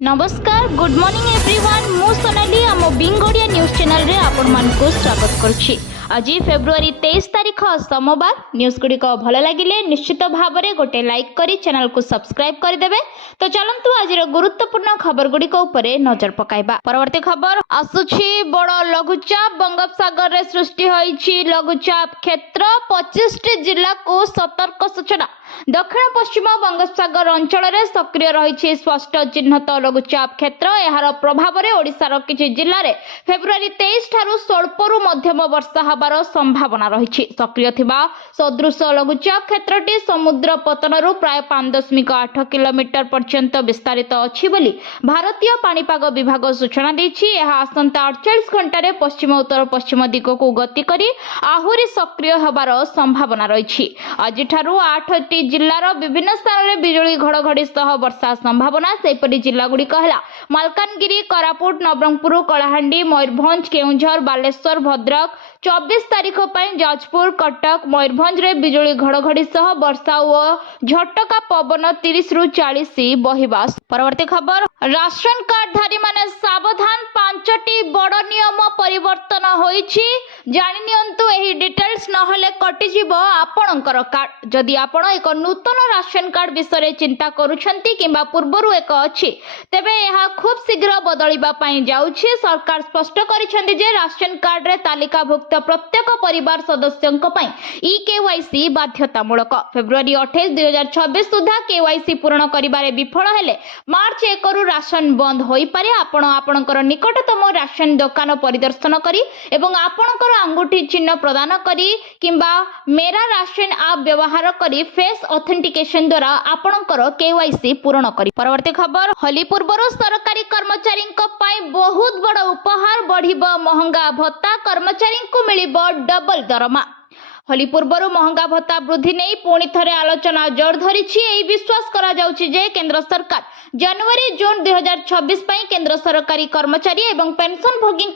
नमस्कार good morning everyone मु सोनाली आम बिंगोडिया न्यूज चैनल रे आपण मानकु स्वागत करुछि। आज फेब्रुआरी 23 तारीख सोमवार। न्यूज गुड़ी भल लगिले निश्चित भाव में गोटे लाइक करी चैनल को सब्सक्राइब कर देबे। तो चलंतु आज गुरुत्वपूर्ण खबर गुड़ी नजर पकाइबा। परवर्ती खबर आसुछि बड़ लघुचाप बंगोपसागर रे सृष्टि होइछि लघुचाप क्षेत्र 25 जिला को सतर्क सूचना। दक्षिण पश्चिम बंगोपसागर अंचल में सक्रिय रही स्पष्ट चिन्हित लघुचाप क्षेत्र। यार प्रभाव में ओडिशार किछि जिल्ला रे फेब्रुआरी 23 ठारू स्वल्परू मध्यम वर्षा हबार संभावना रही। सक्रिय थिबा सदृश लघुचाप क्षेत्रटी समुद्र पतनरू प्राय 5.8 किलोमीटर पर्यंत विस्तारित अछि बोली भारतीय पाणीपाग विभाग सूचना दैछि। यह आसंता 48 घंटा पश्चिम उत्तर पश्चिम दिग को गति करी आहुरी सक्रिय हबार संभावना रही। आज ठारू 8टी जिल्लार विभिन्न स्थान में बिजुली घड़घड़ी सह वर्षा संभावना। सेपरि जिला गुड़िक है मालकानगिरी कोरापुट नवरंगपुर कलाहांडी मयूरभंज केउंझर बालेश्वर भद्रक। 24 तारीख जाजपुर कटक मयूरभंज रे बिजुली घड़घड़ी सह वर्षा और झटका पवन 30 रु 40 बहिबा। परवर्ती खबर राशन कार्ड धारी माने सावधान 5टी बड़ नियम परिवर्तन होईछि। जानि नियंतु एही डिटेल्स नहले कटि जिवो आपणकर कार्ड। जदि आपण एक नूतन राशन कार्ड विषय चिंता करूछंती किंबा पूर्वरु एक अछि तेबे यह खूब शीघ्र बदलिबा पई जाउछि। सरकार स्पष्ट करिसेंती जे राशन कार्ड रे तालिकाभुक्त प्रत्येक परिवार सदस्यंक पई ई-केवाईसी बाध्यतामूलक। फेब्रुआरी 28 2026 सुधा केवाईसी पूर्ण करिबारे विफल हेले मार्च 1 रु राशन बंद होई पारे। आपण आपणकर निकटतम राशन दुकान परिदर्शन करी एवं आपणकर अंगूठी चिन्ह प्रदान करी किंबा मेरा राशन ऐप व्यवहार करी फेस ऑथेंटिकेशन द्वारा आपणकर केवाईसी पूर्ण करी। परवर्ती खबर होली पूर्व सरकारी कर्मचारी बहुत बड़ उपहार बढ़िबो महंगा भत्ता कर्मचारी को मिलिबो डबल दरमा। होली पूर्व महंगा भत्ता वृद्धि नहीं पुणी थे आलोचना जोर धरी। विश्वास करा जाउछि जे केंद्र सरकार जनवरी जून 2026 पई केंद्र सरकारी कर्मचारी एवं पेंशन भोगी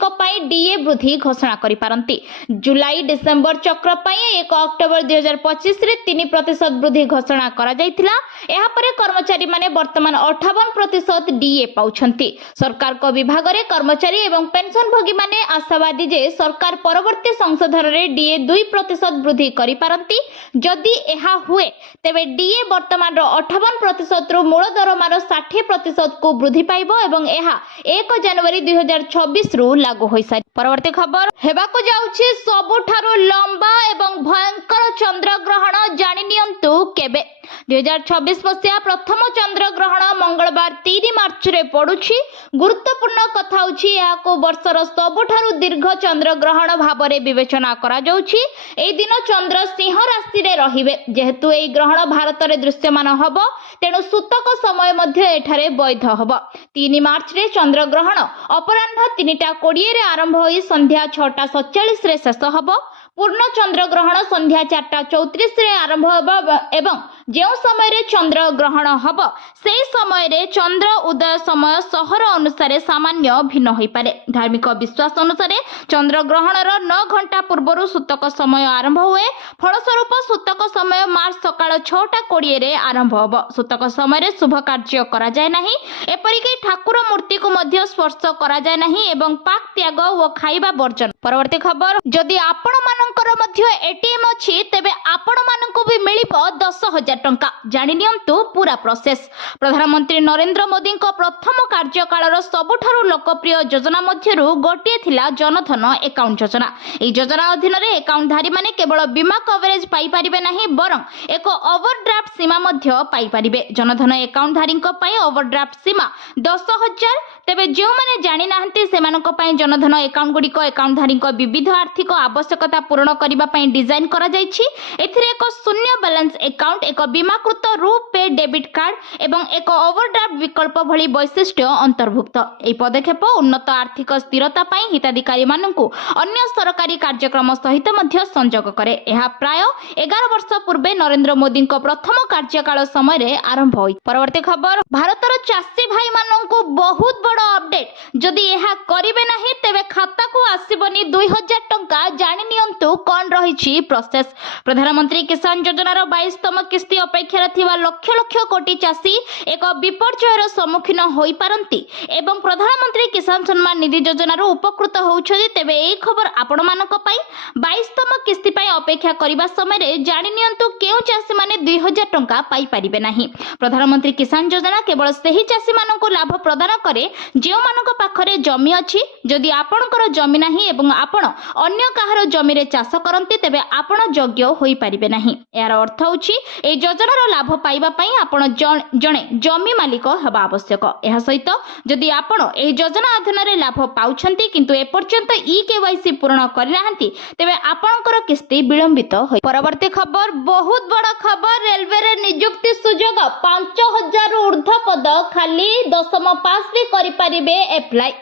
डीए वृद्धि घोषणा करि पारंती। जुलाई डिसेंबर चक्र पई 1 अक्टोबर 2025 रे 3% वृद्धि घोषणा करा जायतिला। एहा परे कर्मचारी माने वर्तमान 58% डीए पाउछंती। सरकार को विभाग रे कर्मचारी एवं पेंशन भोगी माने आशावादी जे सरकार परवर्ती संशोधन रे डीए 2% वृद्धि करि पारंती। जदि एहा हुए तेबे डीए वर्तमान 58% रु मूल दरमार 60% को वृद्धि पाइबो एवं एहा 1 जनवरी 2026 रु लागू होई सारी। परवर्ती खबर हेबाको जाउछि सबुठारु लंबा एवं भयंकर चंद्रग्रहण। जानि नियंतु केबे 2026 मसिया प्रथम चंद्रग्रहण मंगलवार 3 मार्च रे पडुछि। गुरुत्वपूर्ण कथा होछि याको वर्षर सबुठारु दीर्घ चंद्रग्रहण भाबरे विवेचना करा जाउछि। एई दिन चंद्र सिंह राशि रे रहिबे। जेहेतु एई ग्रहण भारत रे दृश्यमान हबो तेणु सूतक समय मध्य एठारे वैध हबो। 3 मार्च रे चंद्रग्रहण अपराह्न 3:20 रे आरंभ होई संध्या 6:47 रे शेष हबो। पूर्ण चंद्रग्रहण संध्या 4:34 रे आरंभ हबो एवं जो समय रे चंद्र ग्रहण हबो से समय रे चंद्र उदय समय सहर अनुसार सामान्य भिन्न होई पारे। धार्मिक विश्वास अनुसार चंद्र ग्रहणर 9 घंटा पूर्व सूतक समय आरंभ हुए। फलस्वरूप सूतक समय मार्च सकाळ 6:20 रे आरंभ हबो। सूतक समय रे शुभ कार्य करा जाय नाही। एपरिके ठाकुर मूर्ति को मध्य स्पर्श करा जाय नाही एवं पाक त्याग व खाइबा वर्जन। परवर्ती खबर जदि आपण मानकर मध्य एटीएम अछि तेबे आपण मानकु भी मिलिबो 10,000 टंका। जानि नियंतु पूरा प्रोसेस। प्रधानमंत्री नरेंद्र मोदी प्रथम कार्यकालर सबुठारु लोकप्रिय योजना मध्यरु गोटे थिला जनधन अकाउंट योजना। एई योजना अधीन रे अकाउंटधारी माने केवल बीमा कवरेज पाई परिबे नाही बरं एक ओवरड्राफ्ट सीमा मध्य पाई परिबे। जनधन अकाउंटधारी पई ओवरड्राफ्ट सीमा 10,000। तेबे जो माने जानि नाहंती सेमानक पई जनधन अकाउंट गुडी को अकाउंटधारी विविध आर्थिक आवश्यकता पूर्ण करिबा पई डिजाइन करा जायछि। एथिरे एक शून्य बैलेंस अकाउंट एक बीमाकृत रुपे डेबिट कार्ड एवं एक ओवरड्राफ्ट विकल्प भली वैशिष्ट्य अंतर्भुक्त। एई पदक्षेप उन्नत आर्थिक स्थिरता पई हिताधिकारी मानकु अन्य सरकारी कार्यक्रम सहित मध्य संयोग करे। एहा प्राय 11 वर्ष पूर्वे नरेंद्र मोदी प्रथम कार्यकाल समय रे आरंभ होई। परवर्ती खबर भारतर चासी भाई मानकु बहुत बड़ अपडेट। जदि एहा करिवे नाही तेबे खाता को आसिबनी 2000 टंका जानि नियंतु कौन रही प्रोसेस। प्रधानमंत्री किसान योजनार 22तम किस्ती अपेक्षा थिबा लक्ष लक्ष कोटी चाषी एक विपर्ययर सम्मुखीन होई पारंती एवं प्रधानमंत्री किसान सम्मान निधि योजनार उपकृत होउछथि। तेबे एई खबर आपण मानक पई 22तम किस्ती पई अपेक्षा करिबा समय जानि नियंतु केउ चाषी माने 2000 टंका पाई परिबे नाही। प्रधानमंत्री किसान योजना केवल सही चाषी मानक लाभ प्रदान करे जे मानक पाखरे जमी अछि। जदि आपणकर जमी नाही एवं आपण अन्य काहर जमी रे चाष करंती तेबे आपण योग्य होई परिबे नाही। यार अर्थ होछि ए योजनार लाभ पाइबा पई आपण जणे जमी मालिक हेबा आवश्यक। एहा सहित जदि आपण ए योजना अधीन रे लाभ पाउछंती किंतु ए पर्यंत केवाईसी पूर्ण करि नाहंती तेबे आपणकर किस्ती विलंबित होई। परवर्ती खबर बहुत बड़ा खबर। रेलवे रे नियुक्ति सुजोग 5000 ऊर्ध्व पद खाली 10म पास भी करि परिबे एप्लाई।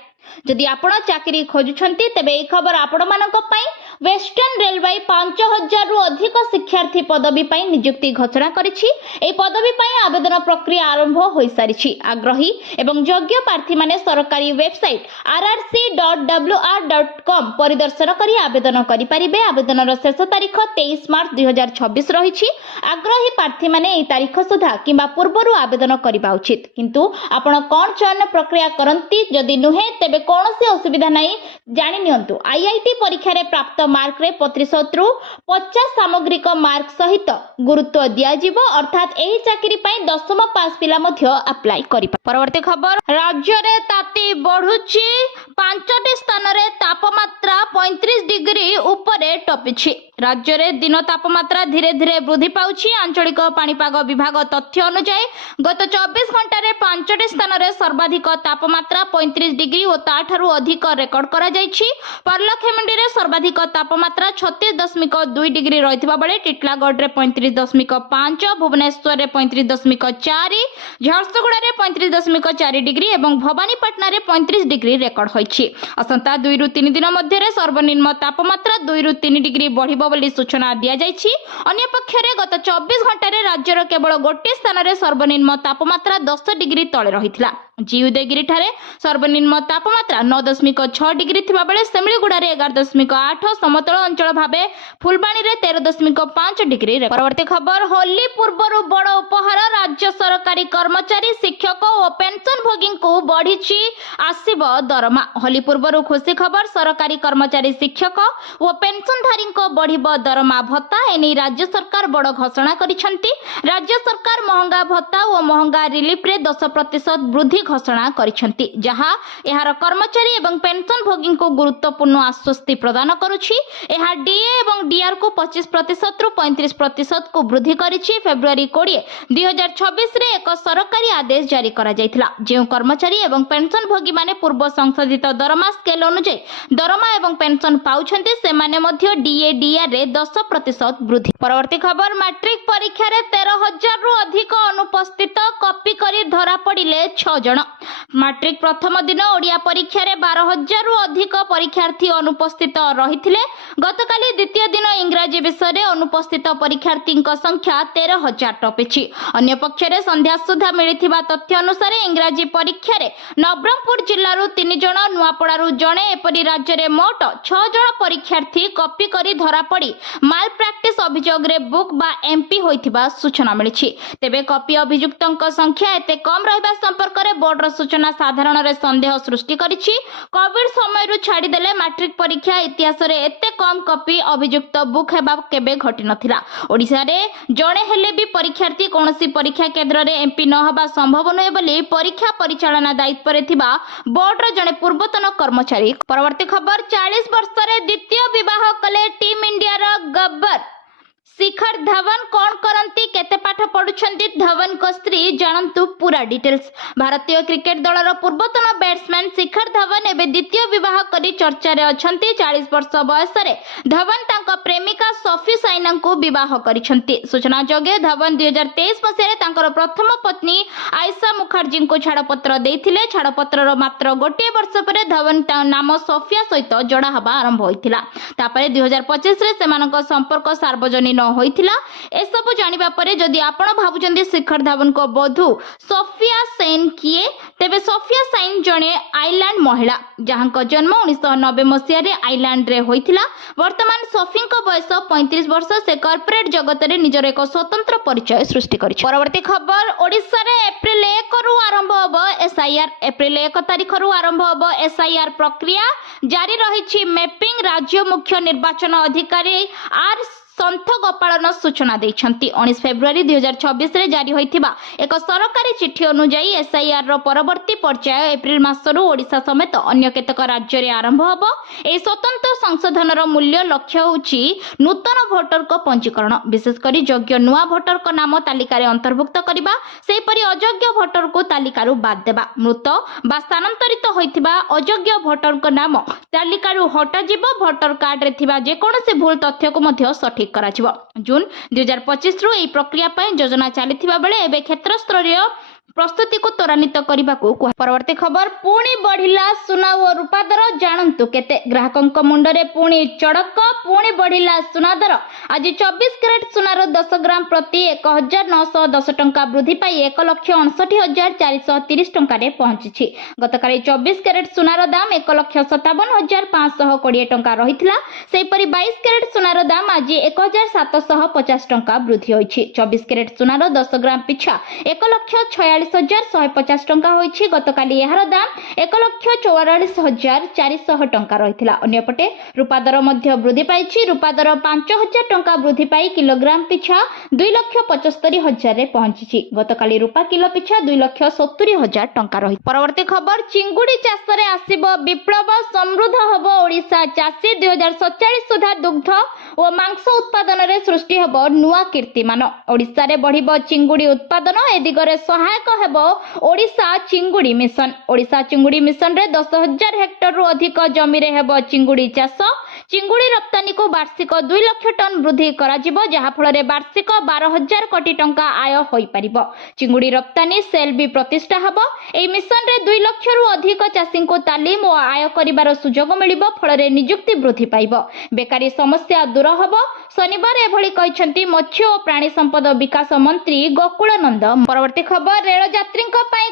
जदि आपण चाकरी खोजुछंती तेबे ए खबर आपण मानक पई वेस्टर्न रेलवे 5000 रु अधिक शिक्षार्थी पदवी पई नियुक्ति घोषणा करिछि। ए पदवी पई आवेदन प्रक्रिया आरंभ होई सारिछि। आग्रही एवं योग्य प्रार्थी माने सरकारी वेबसाइट rrc.wr.com परिदर्शन करी आवेदन करि परिबे। आवेदनर शेष तारीख 23 मार्च 2026 रहिछि। आग्रही प्रार्थी माने ए तारीख सुधा किबा पूर्वरु आवेदन करिबा उचित। किंतु आपण कोन चयन प्रक्रिया करंती जदि नुहे तेबे कोनोसी असुविधा नाही जानि नियंतु। आईआईटी परीक्षा रे प्राप्त मार्क रे प्रतिशत रु 50 सामग्रिक मार्क सहित गुरुत्व दिया जिवो। अर्थात एही चाकरी पई 10म पास पिला मध्य अप्लाई करिपा। परवर्ती खबर राज्य रे ताती बढ़ुची 5टी स्थान रे तापमात्रा 35 डिग्री ऊपरे टपिछि। राज्य रे दिन तापमात्रा धीरे धीरे वृद्धि पाउछि। आंचलिक पाणीपाग विभाग तथ्य अनुसार गत 24 घंटा रे 5टी स्थान रे सर्वाधिक तापमात्रा 35 डिग्री और ताठारु अधिक रेकर्ड करा जायछि। परलखेमुंडी रे सर्वाधिक तापमात्रा 36.2 डिग्री रहितबा बेले टिटलागढ़ रे 35.5, भुवनेश्वर रे 35.4, झारसुगुड़ा रे 35.4 डिग्री एवं भवानीपाटना रे 35 डिग्री रेकर्ड होइछि। असंता 2 रु 3 दिन मध्य रे सर्वनिम्न तापमात्रा 2 रु 3 डिग्री बढ़िबो बोली सूचना दिया जायछि। अन्य पक्षरे गत 24 घंटा रे राज्यर केवल गोटे स्थान रे सर्वनिम्न तापमात्रा 10 डिग्री तळे रहितला। जी उदयगिरी ठारे सर्वनिम्न तापमात्रा 9.6 डिग्री थिबा बेले सेमिलीगुड़ा रे 11.8, समतल अंचल भाबे फुलबाणी रे 13.5 डिग्री। परवर्ती खबर होली पूर्वरु बड़ उपहार। राज्य सरकारी कर्मचारी, शिक्षक और पेंशन भोगी को बढ़िछि आसीब दरमा। होली पूर्वरु खुशी खबर। सरकारी कर्मचारी, शिक्षक और पेंशनधारी को बढ़िब दरमा भत्ता। एनी राज्य सरकार बड़ घोषणा करिसंती। राज्य सरकार महंगा भत्ता और महंगा रिलीफ रे 10% वृद्धि घोषणा करिसंती, जहा एहार कर्मचारी एवं पेंशन भोगी को गुरुत्वपूर्ण आश्वस्ति प्रदान करुछि। एहा डीए एवं डीआर को 25% रु 35% को वृद्धि करिछि। फेब्रुआरी 20, 2026 रे एक सरकारी आदेश जारी करा जायतिला। जे कर्मचारी एवं पेंशन भोगी माने पूर्व संशोधित दरमा स्केल अनुसार दरमा एवं पेंशन पाउछंती से माने मध्य डीए डीआर रे 10% वृद्धि। परवर्ती खबर मैट्रिक परीक्षा रे 13,000 रु अधिक अनुपस्थित कॉपी करी धरा पड़िले 6 जण। मैट्रिक प्रथम दिन ओडिया परीक्षा रे 12,000 रु अधिक परीक्षार्थी अनुपस्थित रहिथिले। गतकाली द्वितीय दिन इंग्राजी विषय रे अनुपस्थित परीक्षार्थी संख्या 13,000 टपिछि। अन्य पक्षरे संध्या सुधा मिलिथिबा तथ्य अनुसार इंग्राजी परीक्षा रे नवरंगपुर जिल्ला रु 3 जण, नुआपड़ा रु जणे, एपरि राज्य रे मोट 6 जण परीक्षार्थी कॉपी करी धरा पड़ी माल प्रैक्टिस अभियोग रे बुक बा एमपी होइथिबा सूचना मिलिछि। तेबे कॉपी अभियुक्तक संख्या एते कम रहबा संपर्क रे बोर्ड रो सूचना साधारण रे संदेह सृष्टि करिछि। कोविड समय रु छाड़ी देले मैट्रिक परीक्षा इतिहास रे एते कम कॉपी अभियुक्त बुक हेबा केबे घटी नथिला। ओडिसा रे जणे हेले भी परीक्षार्थी कोनोसी परीक्षा केंद्र रे एमपी न होबा संभव नय बोली परीक्षा परिचालना दायित्व रे थिबा बोर्ड रो जणे पूर्वतन कर्मचारी। परवर्ती खबर 40 वर्ष रे द्वितीय विवाह कले टीम इंडिया रो गब्बर शिखर धवन कौन करंती, केते पाठ पढ़ुछंती धवन को स्त्री, जानंतु पूरा डिटेल्स। भारतीय क्रिकेट दलर पूर्वतन बैट्समैन शिखर धवन एबे द्वितीय विवाह करी चर्चा रे अछंती। 40 वर्ष बयस रे धवन तांका प्रेमिका सोफी साइना को विवाह करिछंती। सूचना जोगे धवन 2023 मसिया रे तांकर प्रथम पत्नी आयशा मुखर्जी को छाड़पत्र देइथिले। छाड़पत्रर मात्र गोटे वर्ष परे धवन नाम सोफिया सहित जोड़ा हबा आरंभ होइथिला। तापरे 2025 रे सेमानक संपर्क सार्वजनिक होइथिला। एसबु जानिबा परे जदि आपण भाबुचंदी शिखर धवन को बधू सोफिया सेन किए तेबे सोफिया सेन जणे आइलैंड महिला जहां जन्म 1990 मसीह रे आइलैंड रे होइथिला। वर्तमान सोफी को बयस 35 वर्ष। से कॉर्पोरेट जगत रे निजर एक स्वतंत्र परिचय सृष्टि करिछि। परवर्ती खबर ओडिसा रे एप्रिल 1 रु आरंभ होबो एसआईआर। एप्रिल 1 तारिख रु आरंभ होबो एसआईआर प्रक्रिया जारी रहिछि। मैपिंग राज्य मुख्य निर्वाचन अधिकारी आर संथ गोपालन सूचना देइछंती। 19 फेब्रुआरी 2026 रे जारी होइथिबा एक सरकारी चिट्ठी अनुसार एसआईआर रो परवर्ती पर्याय एप्रिल मासरु ओडिशा समेत अन्य केतक राज्य रे आरंभ होबो। ए स्वतंत्र संशोधन रो मूल्य लक्ष्य होछि नूतन भोटर को पंजीकरण, विशेष करी योग्य नुआ भोटर को नाम तालिका रे अंतर्भुक्त करबा, सेहि परि अयोग्य भोटर को तालिका रु बाद देबा, मृत बा स्थानांतरित होइथिबा अयोग्य भोटर को नाम तालिका रु हटा जिवो। भोटर कार्ड रे थिबा जे कोनोसी भूल तथ्य को मध्य सठिक जून 2025 रु एही प्रक्रिया पय योजना चलिथिबा बेले एबे क्षेत्र स्तरीय प्रस्तुति को त्वरान्वित करने को। परवर्ती खबर पुणी बढ़िला सुना और रूपा दर जानतु केते। ग्राहकों मुंडरे पुणी चड़क, पुणी बढ़िला सुना दर। आज 24 कैरेट सुनार 10 ग्राम प्रति 1910 टंका वृद्धि पाई 1,59,430 टंका रे पहुंची। गतकाली 24 कैरेट सुनार दाम 1,57,520 टंका रहिथिला। सेहिपरि 22 कैरेट सुनार दाम आज 1,750 टंका वृद्धि होइछि। 24 कैरेट सुनार 10 ग्राम पिछा 1,46,150 टंका होइछि। गतकाली एहार दाम 1,44,400 टंका रहिथिला। अन्यपटे रूपा दर मध्य वृद्धि पाइछि। रूपा दर 5,000 टंका वृद्धि पाई किलोग्राम पिछा 2,75,000 रे पहुंची। गतकाली रूपा किलो पिछा 2,70,000 टंका रहि। परवर्ती खबर चिंगुडी चाष रे आसीबो विप्लव, समृद्ध हबो ओडिशा चाषी। 2047 सुधा दुग्ध और मांस उत्पादन रे सृष्टि हबो नुआ कीर्तिमान। ओडिशा रे बढ़िबो चिंगुडी उत्पादन। ए दिगरे सहायक हेबो ओडिशा चिंगुडी मिशन। ओडिशा चिंगुडी मिशन रे 10,000 हेक्टर रु अधिक जमी रे हेबो चिंगुडी चाष। चिंगुडी रप्तानी को वार्षिक 2 लाख टन वृद्धि करा जिवो, जहा फल रे वार्षिक 12,000 कोटी टंका आय होई परिबो। चिंगुडी रप्तानी सेल भी प्रतिष्ठा हबो। ए मिशन रे 2 लाख रु अधिक चाषी को तालीम और आय करिबार सुजोग मिलिबो, फल रे नियुक्ति वृद्धि पाइबो, बेकारी समस्या दूर हबो। शनिवार एभली कहिसंती मत्स्य और प्राणी संपद विकास मंत्री गोकुलानंद। परवर्ती खबर रेल यात्री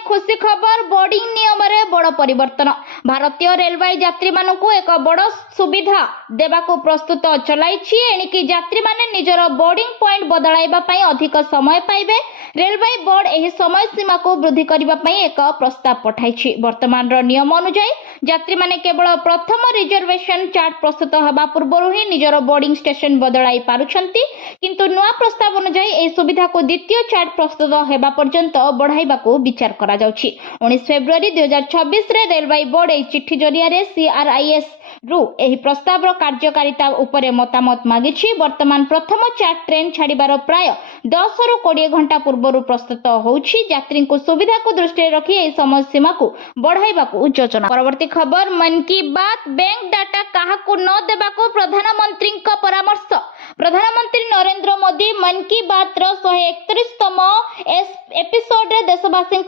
खुशी खबर, बोर्डिंग नियम रे बड़ परिवर्तन। भारतीय रेलवे यात्री मानकु एक बड़ सुविधा देबाकू प्रस्तुत चलाइछि। एणिकी यात्री माने निजर बोर्डिंग पॉइंट बदलाइबा पई अधिक समय पाइबे। रेलवे बोर्ड एही समय सीमा को वृद्धि करिबा पई एक प्रस्ताव पठाइछि। वर्तमान रो नियम अनुसार यात्री माने केवल प्रथम रिजर्वेशन चार्ट प्रस्तुत हबा पूर्व ही निजर बोर्डिंग स्टेशन बदलाई पारुछंती, किंतु नुआ प्रस्ताव अनुसार एही सुविधा को द्वितीय चार्ट प्रस्तुत हेबा पर्यंत बढ़ाइबाकू विचार करा जाउछि। 19 फेब्रुआरी 2026 रे रेलवे बोर्ड एही चिट्ठी जरिया रे सीआरआईएस रु एही प्रस्ताव रो कार्यकारिता उपरे मतामत मागिछि। वर्तमान प्रथम चार्ट ट्रेन छाड़िबार प्राय 10 रु 20 घंटा पूर्व प्रस्तुत होउछि। यात्री को सुविधा को दृष्टि रखी एही समय सीमा को बढ़ाइबाकू योजना। परवर्ती खबर मन की बात, बैंक डाटा काहाकू न देबाकू प्रधानमंत्री का परामर्श। प्रधानमंत्री नरेंद्र मोदी मन की बात रो 131तम एपिसोड रे देशवासी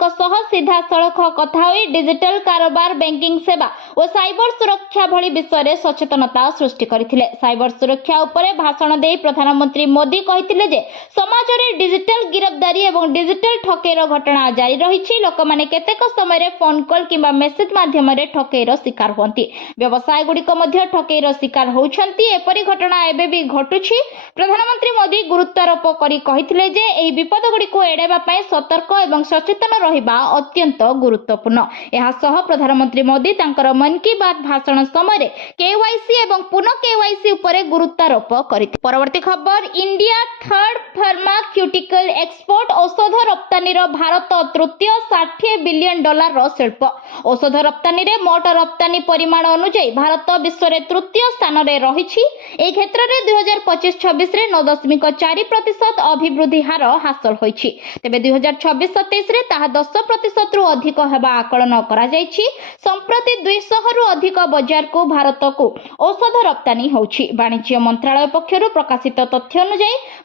सीधा सड़क कथा होई डिजिटल कारोबार, बैंकिंग सेवा और साइबर सुरक्षा भली विषय रे सचेतनता सृष्टि करथिले। साइबर सुरक्षा उपरे भाषण दे प्रधानमंत्री मोदी कहिथिले जे समाज रे डिजिटल गिरफ्तारी एवं डिजिटल ठकेर घटना जारी रहिछि। लोक माने केतेक समय रे फोन कॉल किबा मेसेज माध्यम रे ठकेर शिकार होंती। व्यवसाय गुडी को मध्य ठकेर शिकार होउछंती। एपरि घटना एबे भी घटुछि। प्रधानमंत्री मोदी गुरुत्वारोप करी कहिथिले जे एही विपद गुडी को एडेबा पय सतर्क एवं सचेतन रहिबा अत्यंत गुरुत्वपूर्ण। एहा सह प्रधानमंत्री मोदी तांकर मन की बात भाषण समय केवाईसी एवं पुनः केवाईसी उपरे गुरुत्वारोप करिते। परवर्ती खबर इंडिया थर्ड फार्मास्यूटिकल एक्सपोर्ट। औषध रप्तानी रो भारत तृतीय $60 बिलियन रो शिल्प। औषध रप्तानी रे मोट रप्तानी परिमाण अनुसार भारत विश्व रे तृतीय स्थान रे रहिछि। ए क्षेत्र रे 2025-26 रे 9.4% अभिवृद्धि हार हासिल होइछि। तेबे 2026-27 रे ताहा 10% रु अधिक हेबा आकलन करा जाइछि। संप्रति 200 रु अधिक बाजार को भारत को औषध रप्तानी होउछि। वाणिज्य मंत्रालय पक्षरु प्रकाशित तथ्य अनुसार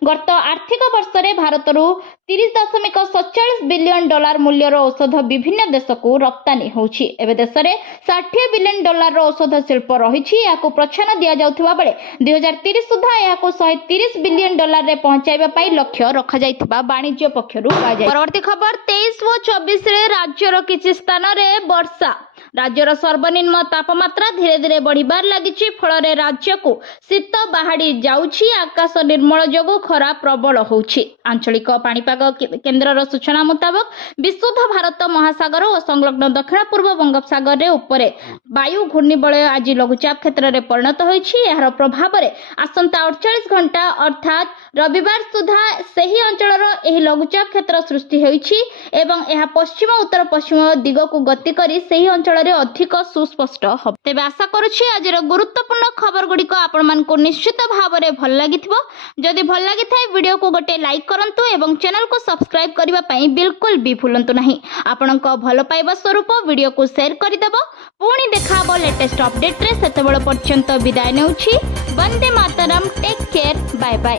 गत आर्थिक वर्ष में भारत 30.47 बिलियन डॉलर मूल्यर औषध विभिन्न देश को रप्तानी होउछि। एबे देश में 60 बिलियन डॉलर औषध शिल्प रहिछि। याकू प्रोत्साहन दिया जाउथबा बेले 2030 सुधा याकू 130 बिलियन डॉलर रे पहुंचाइबा पई लक्ष्य रखा जाइथिबा वाणिज्य पक्षरु कुहाଯାଏ। परवर्ती खबर 23 व 24 रे राज्यर किछि स्थान रे वर्षा। राज्यर सर्वनिम्न तापमात्रा धीरे धीरे बढ़िबार लागिछि। फल राज्य को शीत बाहाड़ी जाउछि। आकाश निर्मल जोगु खरा प्रबल होउछि। आंचलिक पाणीपाग केन्द्रर सूचना मुताबक विशुद्ध भारत महासागर और संलग्न दक्षिण पूर्व बंगोपसागर रे उपरे वायु घूर्णिबलय आज लघुचाप क्षेत्र में परिणत होइछि। एहार प्रभाव रे आसंता 48 घंटा अर्थात रविवार सुधा सही अंचलर एही लघुचाप क्षेत्र सृष्टि होइछि एवं एहा पश्चिम उत्तर पश्चिम दिग को गति करी सही अंचल रे अधिक सुस्पष्ट हो। तेबे आशा करूछि आजिर गुरुत्वपूर्ण खबर गुडी को आपण मान को निश्चित भाव रे भल लागिथिबो। जदि भल लागि थाए वीडियो को गोटे लाइक करंतु एवं चैनल को सब्सक्राइब करबा पई बिल्कुल भी भूलंतु नाही। आपनक भल पाइबा स्वरूप वीडियो को शेयर करि देबो। पुणी देखाबो लेटेस्ट अपडेट रे। सेतेबेल पर्यंत विदाय नेउछि। वंदे मातरम। Take care. Bye bye.